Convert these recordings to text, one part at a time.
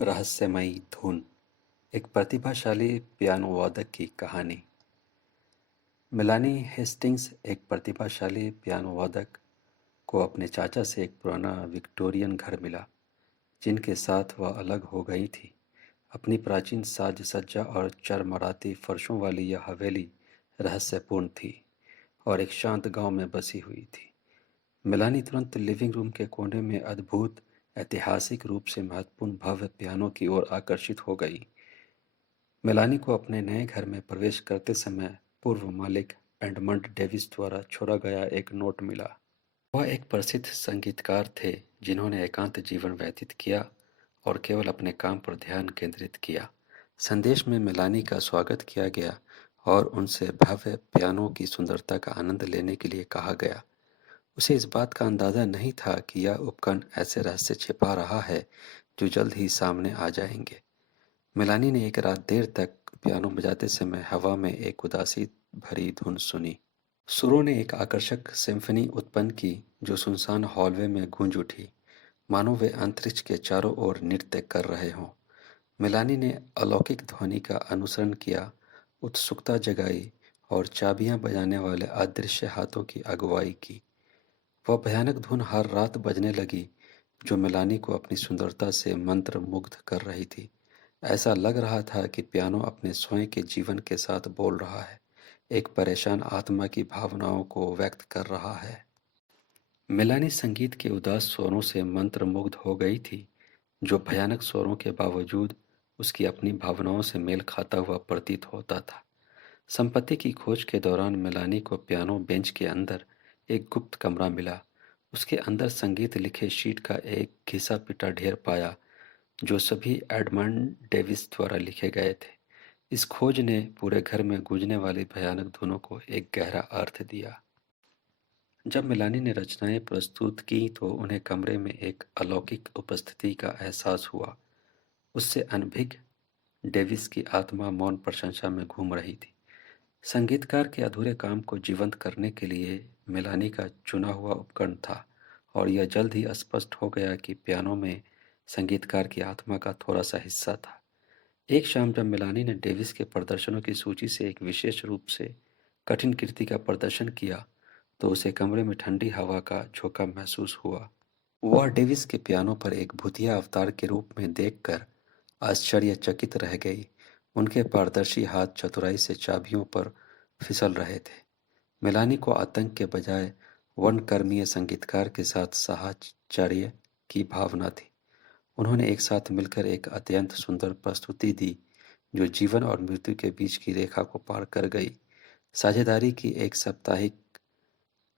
रहस्यमयी धुन। एक प्रतिभाशाली पियानो वादक की कहानी। मेलानी हेस्टिंग्स एक प्रतिभाशाली पियानो वादक को अपने चाचा से एक पुराना विक्टोरियन घर मिला, जिनके साथ वह अलग हो गई थी। अपनी प्राचीन साज सज्जा और चरमराती फर्शों वाली यह हवेली रहस्यपूर्ण थी और एक शांत गांव में बसी हुई थी। मेलानी तुरंत लिविंग रूम के कोने में अद्भुत, ऐतिहासिक रूप से महत्वपूर्ण भव्य पियानो की ओर आकर्षित हो गई। मेलानी को अपने नए घर में प्रवेश करते समय पूर्व मालिक एडमंड डेविस द्वारा छोड़ा गया एक नोट मिला। वह एक प्रसिद्ध संगीतकार थे, जिन्होंने एकांत जीवन व्यतीत किया और केवल अपने काम पर ध्यान केंद्रित किया। संदेश में मेलानी का स्वागत किया गया और उनसे भव्य पियानो की सुंदरता का आनंद लेने के लिए कहा गया। उसे इस बात का अंदाजा नहीं था कि यह उपकरण ऐसे रहस्य छिपा रहा है जो जल्द ही सामने आ जाएंगे। मेलानी ने एक रात देर तक पियानो बजाते समय हवा में एक उदासी भरी धुन सुनी। सुरों ने एक आकर्षक सिम्फनी उत्पन्न की जो सुनसान हॉलवे में गूंज उठी, मानो वे अंतरिक्ष के चारों ओर नृत्य कर रहे हों। मेलानी ने अलौकिक ध्वनि का अनुसरण किया, उत्सुकता जगाई और चाबियां बजाने वाले अदृश्य हाथों की अगुवाई की। वह भयानक धुन हर रात बजने लगी, जो मेलानी को अपनी सुंदरता से मंत्रमुग्ध कर रही थी। ऐसा लग रहा था कि पियानो अपने स्वयं के जीवन के साथ बोल रहा है, एक परेशान आत्मा की भावनाओं को व्यक्त कर रहा है। मेलानी संगीत के उदास स्वरों से मंत्रमुग्ध हो गई थी, जो भयानक स्वरों के बावजूद उसकी अपनी भावनाओं से मेल खाता हुआ प्रतीत होता था। संपत्ति की खोज के दौरान मेलानी को पियानो बेंच के अंदर एक गुप्त कमरा मिला। उसके अंदर संगीत लिखे शीट का एक घिसा पिटा ढेर पाया, जो सभी एडमंड डेविस द्वारा लिखे गए थे। इस खोज ने पूरे घर में गूंजने वाली भयानक धुनों को एक गहरा अर्थ दिया। जब मेलानी ने रचनाएं प्रस्तुत की तो उन्हें कमरे में एक अलौकिक उपस्थिति का एहसास हुआ। उससे अनभिज्ञ डेविस की आत्मा मौन प्रशंसा में घूम रही थी। संगीतकार के अधूरे काम को जीवंत करने के लिए मेलानी का चुना हुआ उपकरण था, और यह जल्द ही स्पष्ट हो गया कि पियानो में संगीतकार की आत्मा का थोड़ा सा हिस्सा था। एक शाम जब मेलानी ने डेविस के प्रदर्शनों की सूची से एक विशेष रूप से कठिन कृति का प्रदर्शन किया, तो उसे कमरे में ठंडी हवा का झोंका महसूस हुआ। वह डेविस के पियानो पर एक भूतिया अवतार के रूप में देखकर आश्चर्यचकित रह गई। उनके पारदर्शी हाथ चतुराई से चाबियों पर फिसल रहे थे। मेलानी को आतंक के बजाय वर्णकर्मीय संगीतकार के साथ साहचर्य की भावना थी। उन्होंने एक साथ मिलकर एक अत्यंत सुंदर प्रस्तुति दी, जो जीवन और मृत्यु के बीच की रेखा को पार कर गई। साझेदारी की एक साप्ताहिक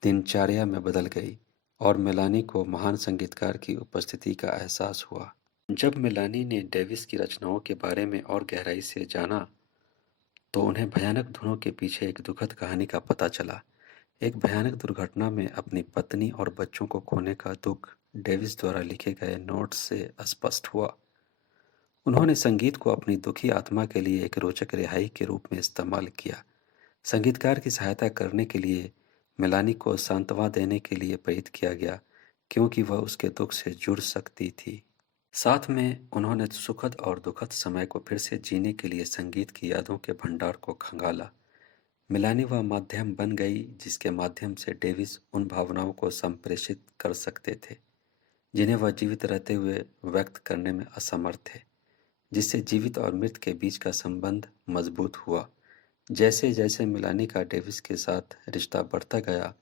दिनचर्या में बदल गई और मेलानी को महान संगीतकार की उपस्थिति का एहसास हुआ। जब मेलानी ने डेविस की रचनाओं के बारे में और गहराई से जाना, तो उन्हें भयानक धुनों के पीछे एक दुखद कहानी का पता चला। एक भयानक दुर्घटना में अपनी पत्नी और बच्चों को खोने का दुख डेविस द्वारा लिखे गए नोट्स से स्पष्ट हुआ। उन्होंने संगीत को अपनी दुखी आत्मा के लिए एक रोचक रिहाई के रूप में इस्तेमाल किया। संगीतकार की सहायता करने के लिए मेलानी को सांत्वना देने के लिए प्रेरित किया गया, क्योंकि वह उसके दुख से जुड़ सकती थी। साथ में उन्होंने सुखद और दुखद समय को फिर से जीने के लिए संगीत की यादों के भंडार को खंगाला। मेलानी वह माध्यम बन गई जिसके माध्यम से डेविस उन भावनाओं को संप्रेषित कर सकते थे जिन्हें वह जीवित रहते हुए व्यक्त करने में असमर्थ थे, जिससे जीवित और मृत के बीच का संबंध मजबूत हुआ। जैसे जैसे मेलानी का डेविस के साथ रिश्ता बढ़ता गया,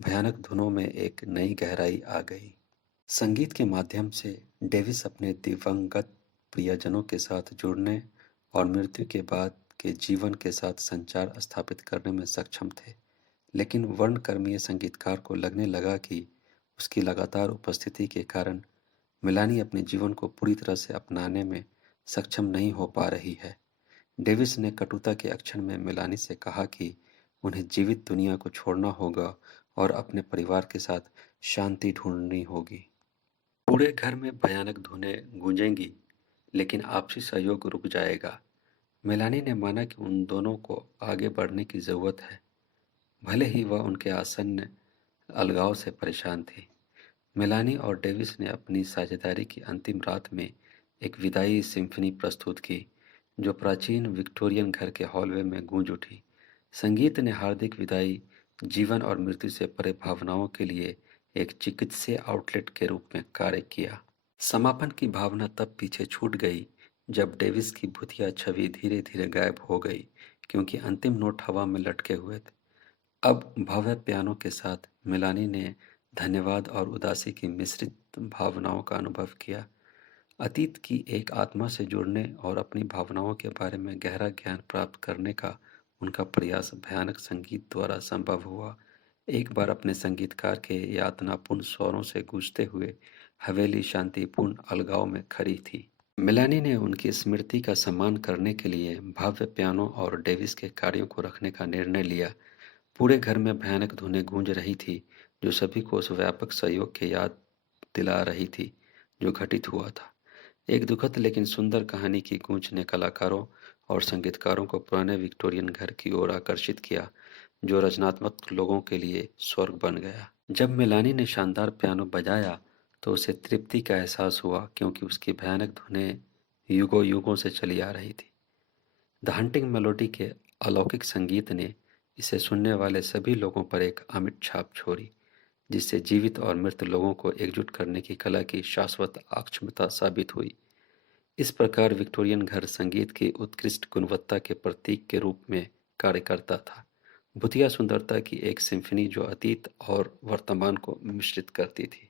भयानक धुनों में एक नई गहराई आ गई। संगीत के माध्यम से डेविस अपने दिवंगत प्रियजनों के साथ जुड़ने और मृत्यु के बाद के जीवन के साथ संचार स्थापित करने में सक्षम थे। लेकिन वर्णकर्मीय संगीतकार को लगने लगा कि उसकी लगातार उपस्थिति के कारण मेलानी अपने जीवन को पूरी तरह से अपनाने में सक्षम नहीं हो पा रही है। डेविस ने कटुता के अक्षर में मेलानी से कहा कि उन्हें जीवित दुनिया को छोड़ना होगा और अपने परिवार के साथ शांति ढूंढनी होगी। पूरे घर में भयानक धुनें गूंजेंगी, लेकिन आपसी सहयोग रुक जाएगा। मेलानी ने माना कि उन दोनों को आगे बढ़ने की जरूरत है, भले ही वह उनके आसन्न अलगाव से परेशान थी। मेलानी और डेविस ने अपनी साझेदारी की अंतिम रात में एक विदाई सिम्फनी प्रस्तुत की, जो प्राचीन विक्टोरियन घर के हॉलवे में गूंज उठी। संगीत ने हार्दिक विदाई, जीवन और मृत्यु से परे भावनाओं के लिए एक चिकित्सीय आउटलेट के रूप में कार्य किया। समापन की भावना तब पीछे छूट गई जब डेविस की भुतिया छवि धीरे धीरे गायब हो गई, क्योंकि अंतिम नोट हवा में लटके हुए थे। अब भव्य पियानो के साथ मिलानी ने धन्यवाद और उदासी की मिश्रित भावनाओं का अनुभव किया। अतीत की एक आत्मा से जुड़ने और अपनी भावनाओं के बारे में गहरा ज्ञान प्राप्त करने का उनका प्रयास भयानक संगीत द्वारा संभव हुआ। एक बार अपने संगीतकार के यातनापूर्ण स्वरों से गूंजते हुए हवेली शांतिपूर्ण अलगाव में खड़ी थी। मेलानी ने उनकी स्मृति का सम्मान करने के लिए भव्य पियानो और डेविस के कार्यों को रखने का निर्णय लिया। पूरे घर में भयानक धुनें गूंज रही थी, जो सभी को उस व्यापक सहयोग की याद दिला रही थी जो घटित हुआ था। एक दुखद लेकिन सुंदर कहानी की गूंज ने कलाकारों और संगीतकारों को पुराने विक्टोरियन घर की ओर आकर्षित किया, जो रचनात्मक लोगों के लिए स्वर्ग बन गया। जब मेलानी ने शानदार पियानो बजाया तो उसे तृप्ति का एहसास हुआ, क्योंकि उसकी भयानक धुनें युगों युगों से चली आ रही थी। द हंटिंग मेलोडी के अलौकिक संगीत ने इसे सुनने वाले सभी लोगों पर एक अमिट छाप छोड़ी, जिससे जीवित और मृत लोगों को एकजुट करने की कला की शाश्वत अक्षमता साबित हुई। इस प्रकार विक्टोरियन घर संगीत की उत्कृष्ट गुणवत्ता के प्रतीक के रूप में कार्य करता था, भुतिया सुंदरता की एक सिम्फनी जो अतीत और वर्तमान को मिश्रित करती थी।